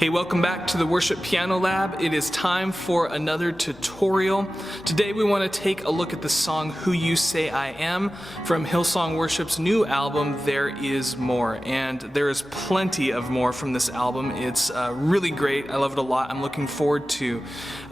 Hey, welcome back to the Worship Piano Lab. It is time for another tutorial. Today we want to take a look at the song Who You Say I Am from Hillsong Worship's new album, There Is More. And there is plenty of more from this album. It's really great. I love it a lot. I'm looking forward to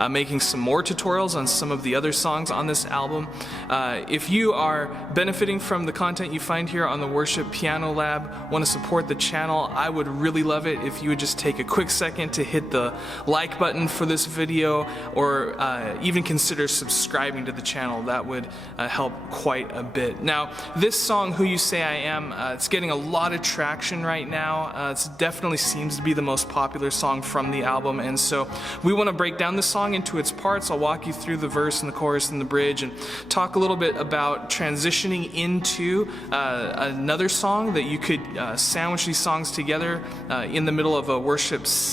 making some more tutorials on some of the other songs on this album. If you are benefiting from the content you find here on the Worship Piano Lab, want to support the channel, I would really love it if you would just take a quick second to hit the like button for this video, or even consider subscribing to the channel. That would help quite a bit. Now, this song, Who You Say I Am, it's getting a lot of traction right now. It definitely seems to be the most popular song from the album, and so we want to break down the song into its parts. I'll walk you through the verse and the chorus and the bridge and talk a little bit about transitioning into another song that you could sandwich these songs together in the middle of a worship set.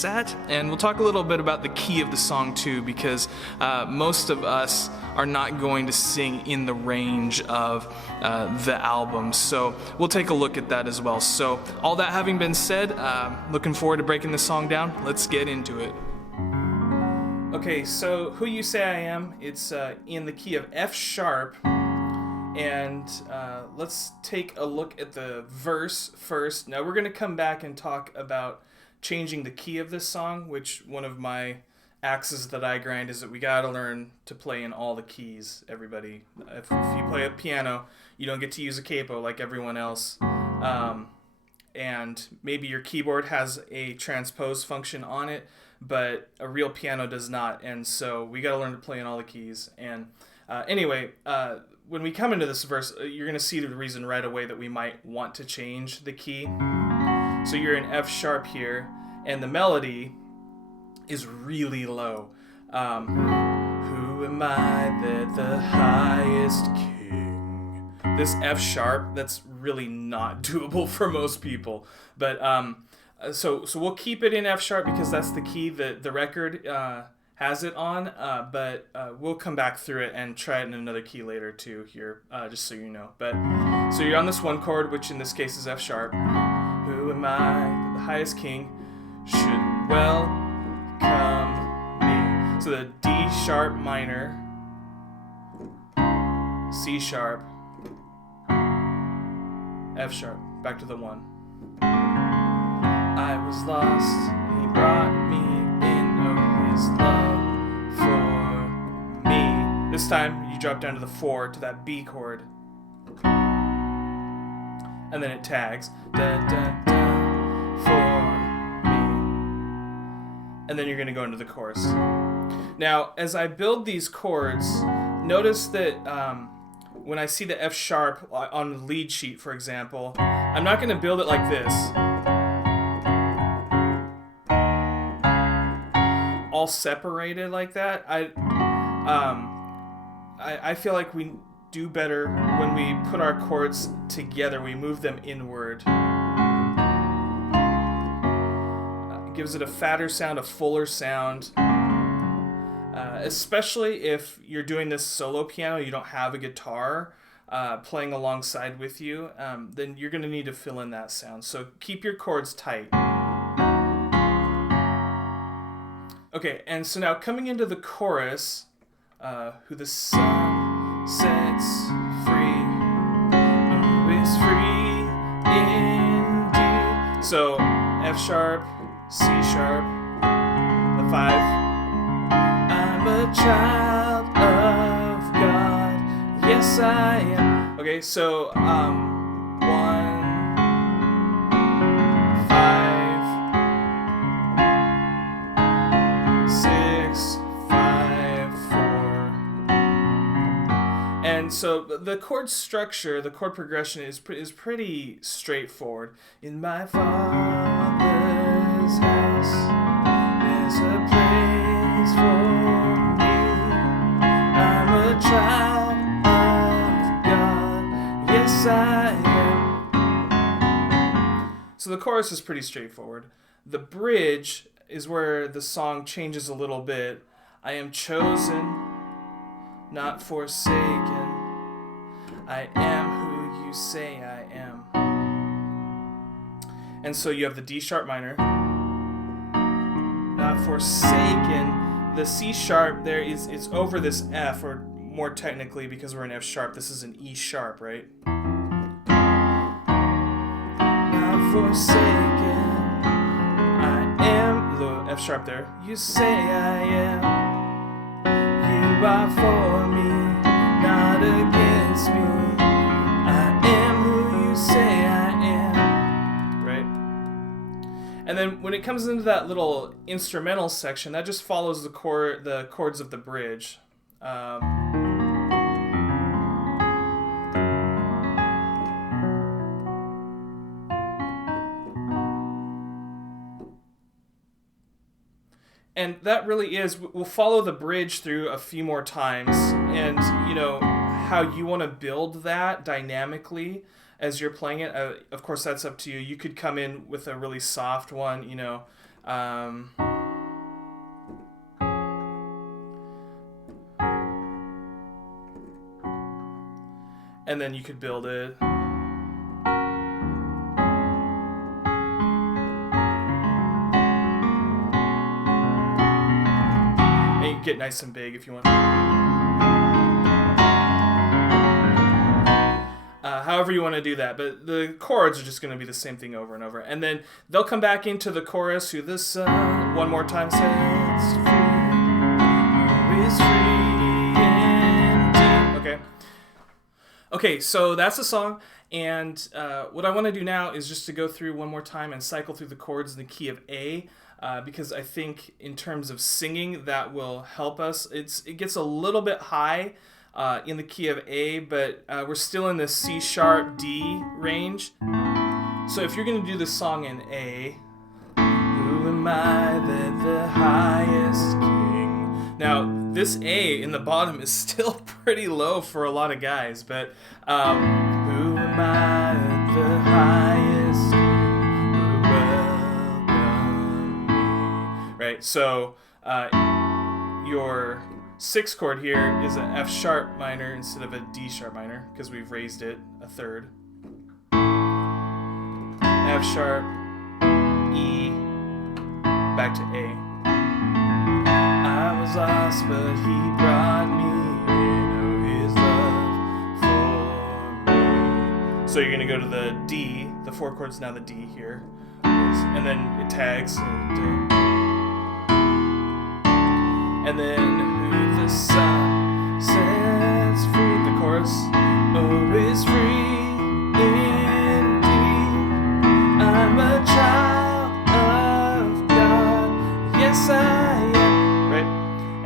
And we'll talk a little bit about the key of the song too, because most of us are not going to sing in the range of the album. So we'll take a look at that as well. So all that having been said, looking forward to breaking this song down. Let's get into it. Okay, so Who You Say I Am, it's in the key of F sharp. And let's take a look at the verse first. Now we're going to come back and talk about changing the key of this song, which one of my axes that I grind is that we got to learn to play in all the keys, everybody. If you play a piano, you don't get to use a capo like everyone else. And maybe your keyboard has a transpose function on it, but a real piano does not. And so we got to learn to play in all the keys. And anyway, when we come into this verse, you're going to see the reason right away that we might want to change the key. So you're in F sharp here, and the melody is really low. Who am I that the highest king? This F sharp, that's really not doable for most people. But so we'll keep it in F sharp because that's the key that the record has it on, but we'll come back through it and try it in another key later too here, just so you know. But so you're on this one chord, which in this case is F sharp. Who am I that the highest king should welcome me? So the D sharp minor, C sharp, F sharp, back to the one. I was lost, and he brought me in, oh, his love for me. This time you drop down to the 4 to that B chord, and then it tags da, da, da, for me, and then you're going to go into the chorus. Now, as I build these chords, notice that when I see the F sharp on the lead sheet, for example, I'm not going to build it like this, all separated like that. I feel like we do better when we put our chords together. We move them inward. It gives it a fatter sound, a fuller sound. Especially if you're doing this solo piano, you don't have a guitar playing alongside with you, then you're going to need to fill in that sound. So keep your chords tight. Okay, and so now coming into the chorus, who the sun sets free, who is free indeed. So F sharp, C sharp, the 5. I'm a child of God, yes I am. Okay, so 1, 5, 6, 5, 4. And so the chord structure, the chord progression is pretty straightforward. In my Father's house, there's a place for a child of God, yes I am. So the chorus is pretty straightforward. The bridge is where the song changes a little bit. I am chosen, not forsaken. I am who you say I am. And so you have the D sharp minor, not forsaken. The C sharp there is over this F, or more technically, because we're in F sharp, this is an E sharp, right? Not forsaken, I am, the F sharp there. You say I am, you are for me, not against me. I am who you say I am, right? And then when it comes into that little instrumental section, that just follows the chords of the bridge. And that really is, we'll follow the bridge through a few more times, and how you want to build that dynamically as you're playing it. Of course, that's up to you. You could come in with a really soft one, and then you could build it. And you get nice and big if you want. However you want to do that, but the chords are just going to be the same thing over and over. And then they'll come back into the chorus, who the sun one more time sets free, who is free indeed. Okay, so that's the song, and what I want to do now is just to go through one more time and cycle through the chords in the key of A, because I think in terms of singing that will help us. It gets a little bit high in the key of A, but we're still in the C sharp D range. So if you're going to do the song in A, who am I that the highest king? Now this A in the bottom is still pretty low for a lot of guys, but who am I that the highest king who welcome me? Right, so your sixth chord here is an F sharp minor instead of a D sharp minor, because we've raised it a third. F sharp, E, back to A. I was lost, but he brought me in, his love for me. So you're going to go to the D, the four chords now the D here, and then it tags, and then who the sun sets free, the chorus, is free indeed. I'm a child of God, yes I am, right?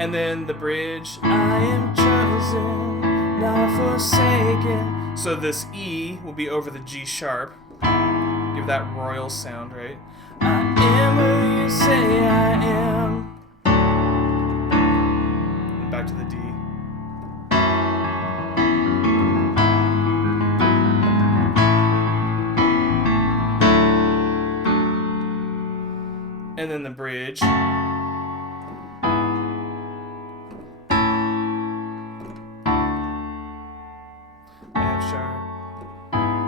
And then the bridge, I am chosen, not forsaken. So this E will be over the G sharp, give that royal sound, right? I am who you say I am. Back to the D. And then the bridge. F sharp,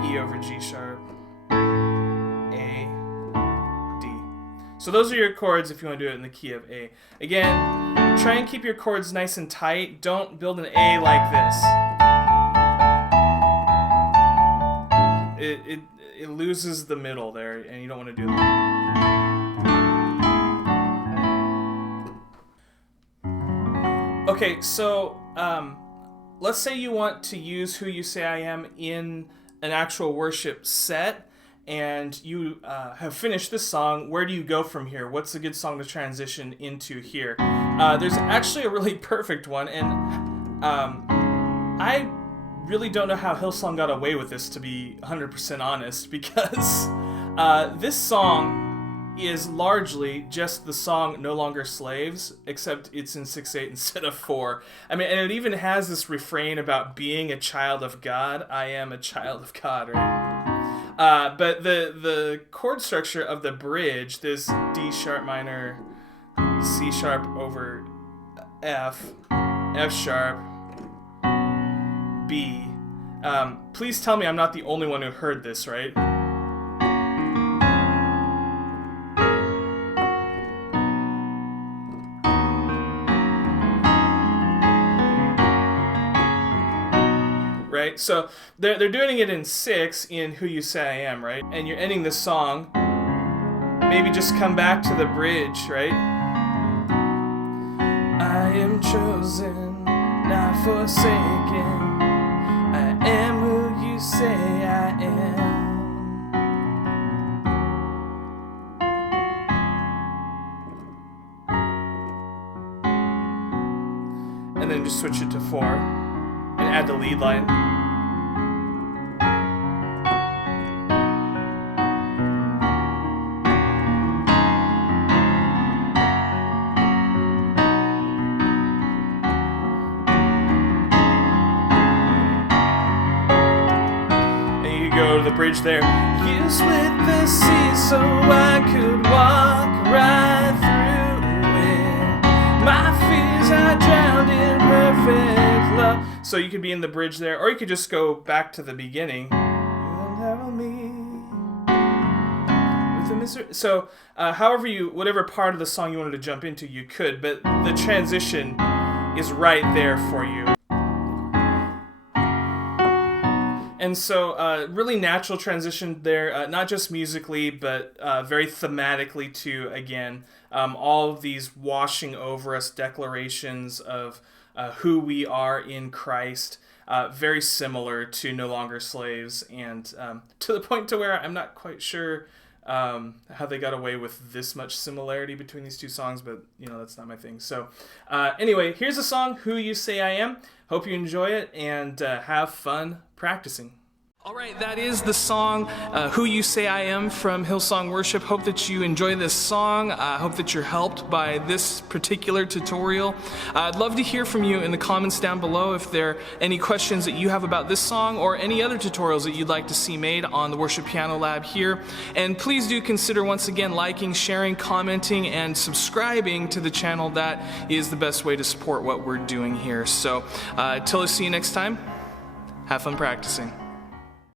E over G sharp, A, D. So those are your chords if you want to do it in the key of A. Again, try and keep your chords nice and tight. Don't build an A like this. It loses the middle there, and you don't want to do that. Okay, so let's say you want to use Who You Say I Am in an actual worship set, and you have finished this song. Where do you go from here? What's a good song to transition into here? There's actually a really perfect one, and I really don't know how Hillsong got away with this, to be 100% honest, because this song is largely just the song No Longer Slaves, except it's in 6/8 instead of 4. I mean, and it even has this refrain about being a child of God. I am a child of God, right? But the chord structure of the bridge, this D sharp minor, C sharp over F, F sharp, B. Please tell me I'm not the only one who heard this, right? right? So they're doing it in 6 in Who You Say I Am, right? And you're ending the song. Maybe just come back to the bridge, right? I am chosen, not forsaken. I am who you say I am. And then just switch it to 4 and add the lead line. And you go to the bridge there. You split the sea so I could walk right through it. My fears are drowned in perfect love. So you could be in the bridge there, or you could just go back to the beginning. You'll never meet with a mystery. So, whatever part of the song you wanted to jump into, you could, but the transition is right there for you. And so, really natural transition there, not just musically, but very thematically too, again. All of these washing over us declarations of who we are in Christ, very similar to No Longer Slaves, and to the point to where I'm not quite sure how they got away with this much similarity between these two songs, but that's not my thing. So anyway, here's a song, Who You Say I Am. Hope you enjoy it and have fun practicing. All right, that is the song, Who You Say I Am from Hillsong Worship. Hope that you enjoy this song. I hope that you're helped by this particular tutorial. I'd love to hear from you in the comments down below if there are any questions that you have about this song or any other tutorials that you'd like to see made on the Worship Piano Lab here. And please do consider once again liking, sharing, commenting, and subscribing to the channel. That is the best way to support what we're doing here. So until I see you next time, have fun practicing.